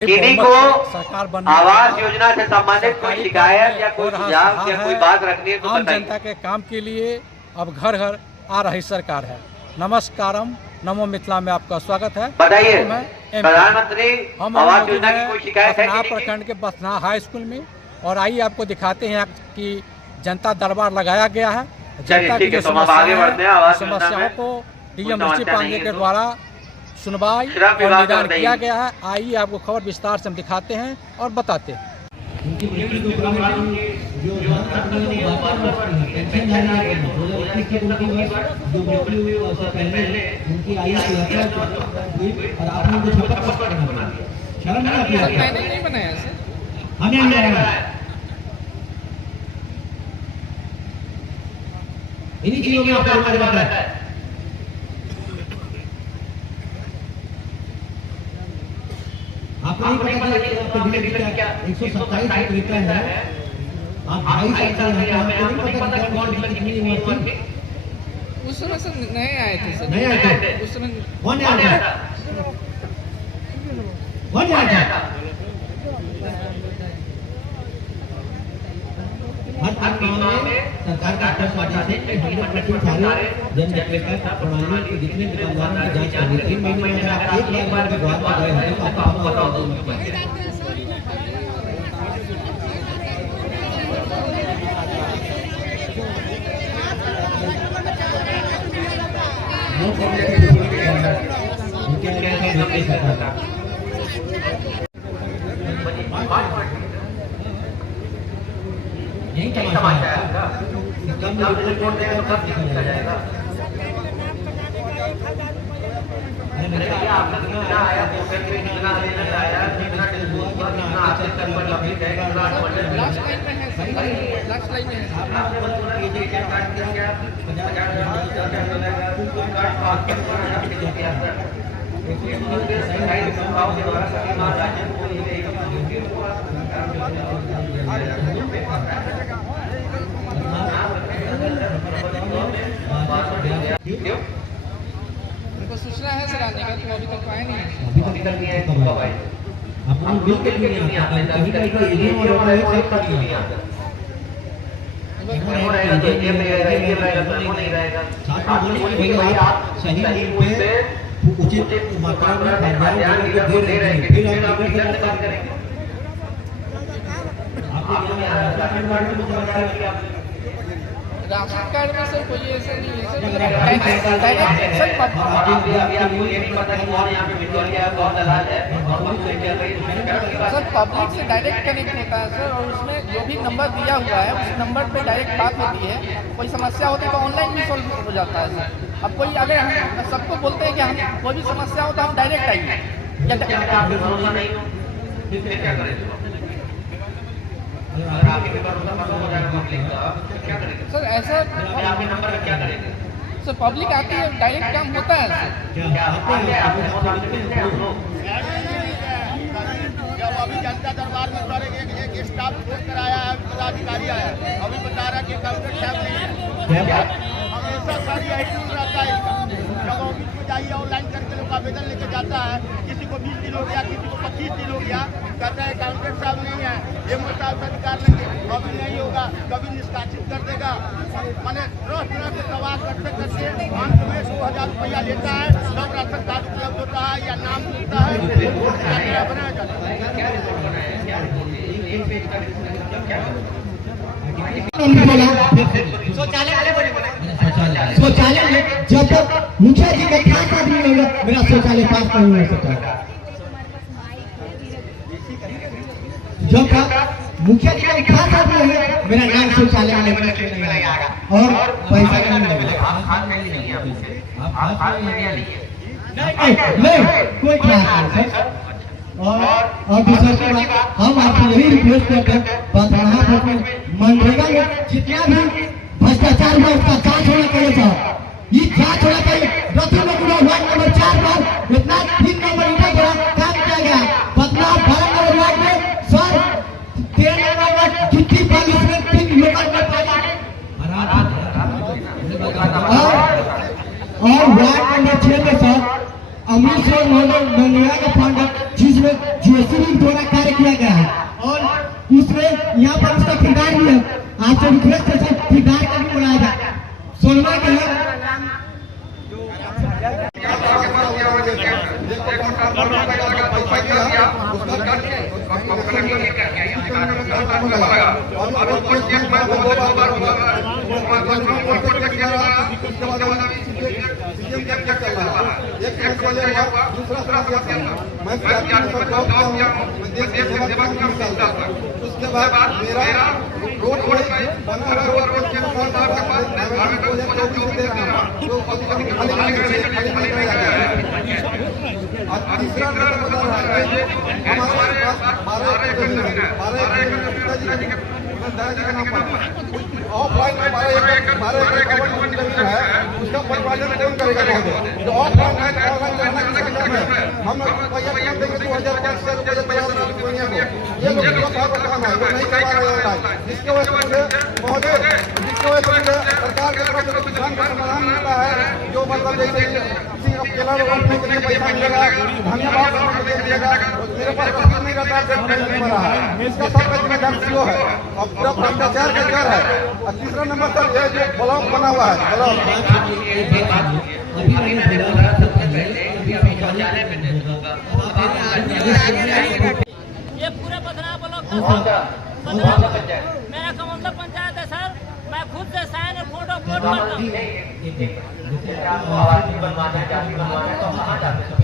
किन्हीं को आवास योजना से संबंधित कोई शिकायत या कोई सुझाव या कोई बात रखनी है तो आम जनता के काम के लिए अब घर घर आ रही सरकार है। नमस्कारम, नमो मिथिला में आपका स्वागत है। बताइए, प्रधानमंत्री आवास योजना की कोई शिकायत है? प्रखंड के बथना हाई स्कूल में, और आइए आपको दिखाते हैं कि जनता दरबार लगाया गया है। जनता की समस्याओं को डीएम ऋषि पांडे के द्वारा सुनवाई और निदान किया गया है। आइए आपको खबर विस्तार से हम दिखाते हैं और बताते हैं। इन्हीं चीजों में आपका बताया है। आपको नहीं पता था क्या 127 रुपये है। आप 2.5 साल से यहाँ पे नहीं पता कौन कितनी उम्र थी? उस समय से नए आए थे सर। नए आए थे उस समय कौन आया था? कौन आया था? हर गाँव में सरकार का आश्वासन है कि हमने प्रति सारे जन विकास प्रणाली के जितने दुकानदारों की जांच करनी थी। महीने में अगर आप एक बार के द्वार पर गए होते तो आपको पता होता। यही तमाशा है। कम रिपोर्ट देगा तब दिखा जाएगा। आपका कितना आया, कितना लेना आया, कितना कितना आपके स्तर पर लंबित है, लास्ट लाइन में है सर। लास्ट लाइन में है। उनको सूचना है सर आने का, तो अभी तक आए नहीं। अभी तक नहीं है कब आए? आप लोग बिल के क्यों नहीं आता? कहीं कहीं का एरिया और वाला है सब का नहीं आता। वो रहेगा तो ये रहेगा तो वो नहीं रहेगा। साथ में बोलिए भाई आप सही रेट पे उचित मात्रा में खाद्यान्न दे रहे हैं, फिर हम इधर से बात करेंगे। आप राशन कार्ड में सर कोई ऐसा नहीं है सर। डायरेक्ट सर पब्लिक से डायरेक्ट कनेक्ट होता है सर, और उसमें जो भी नंबर दिया हुआ है उस नंबर पे डायरेक्ट बात होती है। कोई समस्या होती है तो ऑनलाइन भी सॉल्व हो जाता है सर। अब कोई अगर हम सबको बोलते हैं कि हम कोई भी समस्या हो तो हम डायरेक्ट आइए सर। ऐसा सर पब्लिक आती है, डायरेक्ट काम होता है सर। जब अभी जनता दरबार में सर एक स्टाफ फोन कराया है, पदाधिकारी आया, अभी बता रहा कि कलेक्टर साहब नहीं है। हमेशा सर यही टूल रहता है इसका। जब ऑफिस में जाइए ऑनलाइन करके लोग आवेदन लेके जाता है, किसी को 20 दिन हो गया, किसी को 25 दिन हो गया, कहता है कलेक्टर साहब नहीं है, एमओ साहब से अधिकार लेंगे, अभी नहीं होगा, कभी निष्कासित कर देगा। मैंने तरह से सवाल करते करते अंत में 2,000 रुपया लेता है, सब राशन कार्ड उपलब्ध होता है या नाम मिलता है, बनाया जाता है। शौचालय में जब तक मुखिया जी का खास आदमी नहीं होगा, मेरा शौचालय पास नहीं हो सकता। जब तक मुखिया जी का खास आदमी है, मेरा नाम शौचालय में नहीं आएगा और पैसा नहीं लगेगा। नहीं कोई खास नहीं सर। और दूसरी बात, हम आपसे यही रिक्वेस्ट करते हैं, मनरेगा में जितना भी भ्रष्टाचार में उसका जांच होना चाहिए सर। ये जांच होना चाहिए। रतन वार्ड नंबर 4 पर इतना 3 नंबर ईटा का काम किया गया। बदलाव 12 नंबर वार्ड में सर 13 नंबर चिट्ठी पाली उसमें 3 लोकल में पाया। और वार्ड नंबर 6 में सर अमृतसर महोदय मनरेगा का फंड जिसमें जेसीबी द्वारा कार्य किया गया है और उसमें यहाँ पर उसका ठेकेदार भी है। आपसे रिक्वेस्ट है सर ठेकेदार का भी बुलाया जाए। सोनमा के है उसके बाद मेरा रोड बना हुआ रोड के तीसरा ऑफलाइन में 12 एकड़ जमीन है, उसका परिपालन कौन करेगा? जो ऑफलाइन है ऑनलाइन करना किसका काम है? हम पैसा कम देंगे 2500 रुपये महीने को, ये लोग काम है वो नहीं करवा रहे ऑनलाइन, जिसके वजह से महोदय सरकार की तरफ से किसान का समाधान मिलता है। जो मतलब जैसे किसी अब केला रोपने के लिए पैसा मिलेगा, धन्यवाद मिलेगा, मेरे पास पैसा नहीं रहता नहीं रहा है, इसका सब काम स्लो है। अब जब भ्रष्टाचार का घर है। और तीसरा नंबर पर ये जो ब्लॉक बना हुआ है ब्लॉक ये पूरे बदना ब्लॉक मेरा कमंडल पंचायत है सर। मैं खुद से साइन और फोटो अपलोड करता हूँ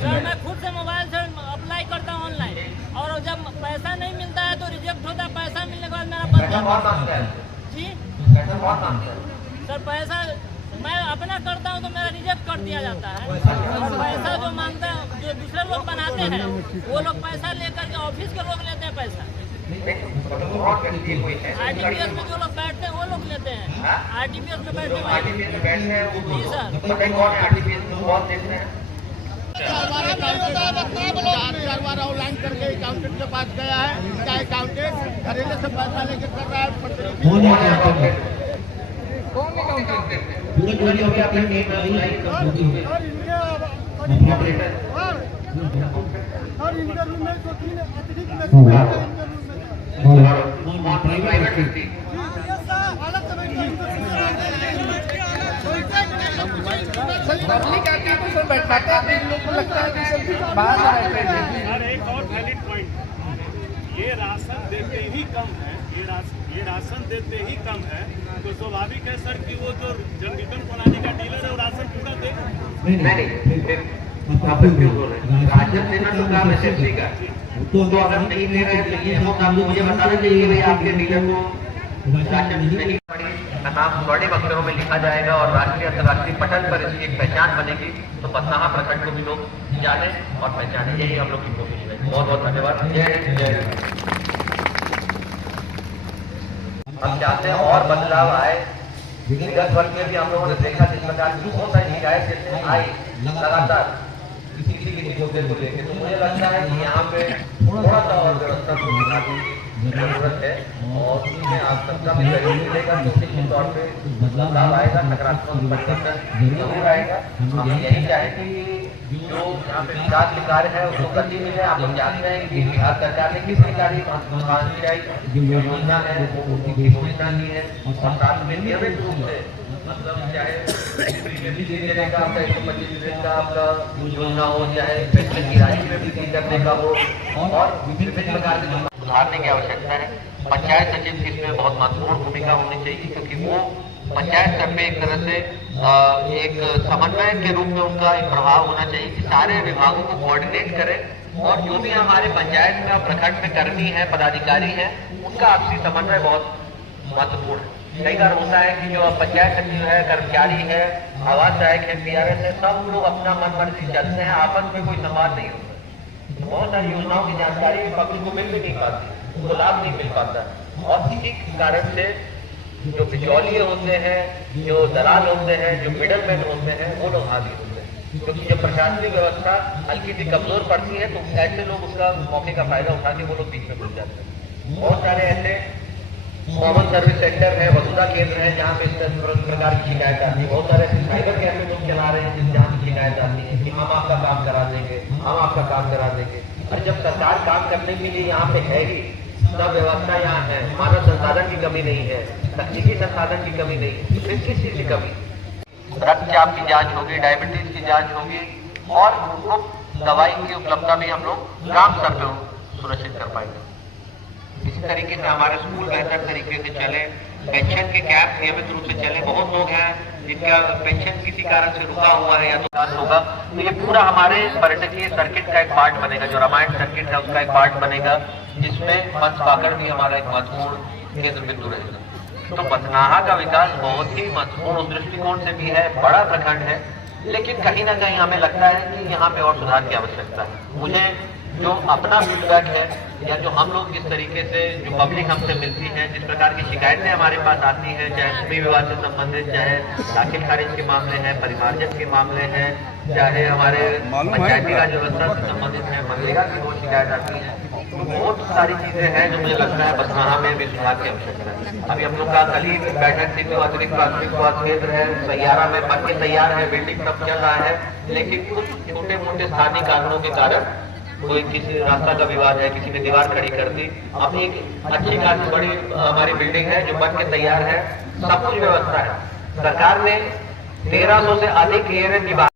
सर। मैं खुद से मोबाइल से अप्लाई करता हूँ ऑनलाइन, और जब पैसा नहीं मिलता है तो रिजेक्ट होता है। पैसा मिलने के बाद मेरा पंचायत जी सर पैसा मैं अपना करता हूँ तो मेरा रिजेक्ट कर दिया जाता है। और पैसा जो मांगता है जो दूसरे लोग बनाते हैं वो लोग पैसा लेकर के ऑफिस के लोग लेते हैं पैसा। आरटीपीएस में जो लोग बैठते हैं वो लोग लेते हैं। आरटीपीएस में बैठते हैं जी सर। 4 बार ऑनलाइन करके अकाउंटेंट के पास गया है, क्या अकाउंटेंट घरेलू से पैसा लेके कर रहा है। पब्लिक आती है तो सर बैठाते हैं, इन लोग को लगता है कि सब बाहर से बैठ रहे हैं। और एक और वैलिड पॉइंट, ये राशन देते ही कम है, ये राशन देते ही कम है तो स्वाभाविक है सर कि वो जो जनवितरण प्रणाली का डीलर है वो राशन पूरा देगा। नहीं आप क्यों बोल रहे हैं? राशन देना तो काम है सेफ्टी का, तो अगर नहीं ले रहे हैं ये हम आपको मुझे बताना चाहिए भाई आपके डीलर को राशन नहीं पड़ी का नाम बड़े अक्षरों में लिखा जाएगा और राष्ट्रीय अंतर्राष्ट्रीय पटल पर इसकी एक पहचान बनेगी तो बदनाहा प्रखंड को भी लोग जाने और पहचाने। यही हम लोग की कोशिश है। बहुत बहुत धन्यवाद। हम चाहते हैं और बदलाव आए। विगत वर्ष में भी हम लोगों ने देखा जिस प्रकार की बहुत सारी शिकायत आई लगातार किसी के मुद्दे को लेकर, तो मुझे लगता है कि यहाँ पे थोड़ा सा और व्यवस्था की जरूरत है और इसमें आप सबका भी सहयोग मिलेगा तो निश्चित तौर पर बदलाव आएगा, सकारात्मक परिवर्तन जरूर आएगा। हम यही चाहेंगे कि जो यहाँ पे विकास के कार्य है उसको गति मिले। आप लोग जानते हैं कि बिहार सरकार ने किस प्रकार की योजना है वो घोषणा की है और सरकार में नियमित रूप से मतलब चाहे देने का आपका 125 का आपका योजना हो, चाहे पेंशन की राशि में वृद्धि करने का हो और विभिन्न प्रकार के सुधारने की आवश्यकता है। पंचायत सचिव की इसमें बहुत महत्वपूर्ण भूमिका होनी चाहिए क्योंकि वो पंचायत स्तर पे एक तरह से एक समन्वय के रूप में उनका एक प्रभाव होना चाहिए कि सारे विभागों को कोऑर्डिनेट करें और जो भी हमारे पंचायत में प्रखंड में कर्मी है, पदाधिकारी है, उनका आपसी समन्वय बहुत महत्वपूर्ण है। कई बार होता है कि जो पंचायत सचिव है, कर्मचारी है, आवास सहायक है, PRS है, सब लोग अपना मन मर्जी चलते हैं, आपस में कोई संवाद नहीं होता। बहुत सारी योजनाओं की जानकारी पब्लिक को मिल भी नहीं पाती, उनको लाभ नहीं मिल पाता और इसी कारण से जो बिचौलिए होते हैं, जो दलाल होते हैं, जो मिडलमैन होते हैं, वो लोग हावी होते हैं क्योंकि जब प्रशासनिक व्यवस्था हल्की सी कमजोर पड़ती है तो ऐसे लोग उसका मौके का फायदा उठा के वो लोग बीच में घुस जाते हैं। बहुत सारे ऐसे कॉमन सर्विस सेंटर है, वसुधा केंद्र है जहाँ पे इस प्रकार की शिकायत आती है। बहुत सारे साइबर कैफे लोग चला रहे हैं जहाँ की शिकायत आती है कि हम आपका काम करा देंगे, हम आपका काम करा देंगे। और जब सरकार काम करने के लिए यहाँ पे है ही, सब व्यवस्था यहाँ है, मानव संसाधन की कमी नहीं है, तकनीकी संसाधन की कमी नहीं, फिर किस चीज की कमी? रक्तचाप की जांच होगी, डायबिटीज की जांच होगी और दवाई की उपलब्धता भी हम लोग ग्राम स्तर पे सुनिश्चित कर पाएंगे। इसी तरीके से हमारे स्कूल बेहतर तरीके से चले, पेंशन के कैप नियमित रूप से चले। बहुत लोग हैं जिनका पेंशन किसी कारण से रुका हुआ है या तो काज होगा, तो ये पूरा हमारे पर्यटकीय सर्किट का एक पार्ट बनेगा, जो रामायण सर्किट है उसका एक पार्ट बनेगा, जिसमें पंचपाकड़ भी हमारा एक महत्वपूर्ण केंद्र बिंदु रहेगा। तो बथनाहा का विकास बहुत ही महत्वपूर्ण उस दृष्टिकोण से भी है, बड़ा प्रखंड है, लेकिन कहीं ना कहीं हमें लगता है कि यहाँ पे और सुधार की आवश्यकता है। मुझे जो अपना फीडबैक है या जो हम लोग जिस तरीके से जो पब्लिक हमसे मिलती है, जिस प्रकार की शिकायतें हमारे पास आती हैं, चाहे भूमि विवाद से संबंधित, चाहे दाखिल खारिज के मामले हैं, परिमार्जन के मामले हैं, चाहे हमारे पंचायती राज व्यवस्था से संबंधित है, मनरेगा की बहुत शिकायत आती है, तो बहुत सारी चीजें हैं जो मुझे लगता है बथनाहा में भी सुधार की आवश्यकता है। अभी हम लोग का कल ही बैठक थी, जो अतिरिक्त प्राथमिक स्वास्थ्य केंद्र है सैयारा में बन के तैयार है, बिल्डिंग सब चल रहा है, लेकिन कुछ छोटे मोटे स्थानीय कारणों के कारण कोई किसी रास्ता का विवाद है, किसी ने दीवार खड़ी कर दी। अब एक अच्छी खासी बड़ी हमारी बिल्डिंग है जो बन के तैयार है, सब कुछ व्यवस्था है। सरकार ने 1300 से अधिक क्लियरेंस की बात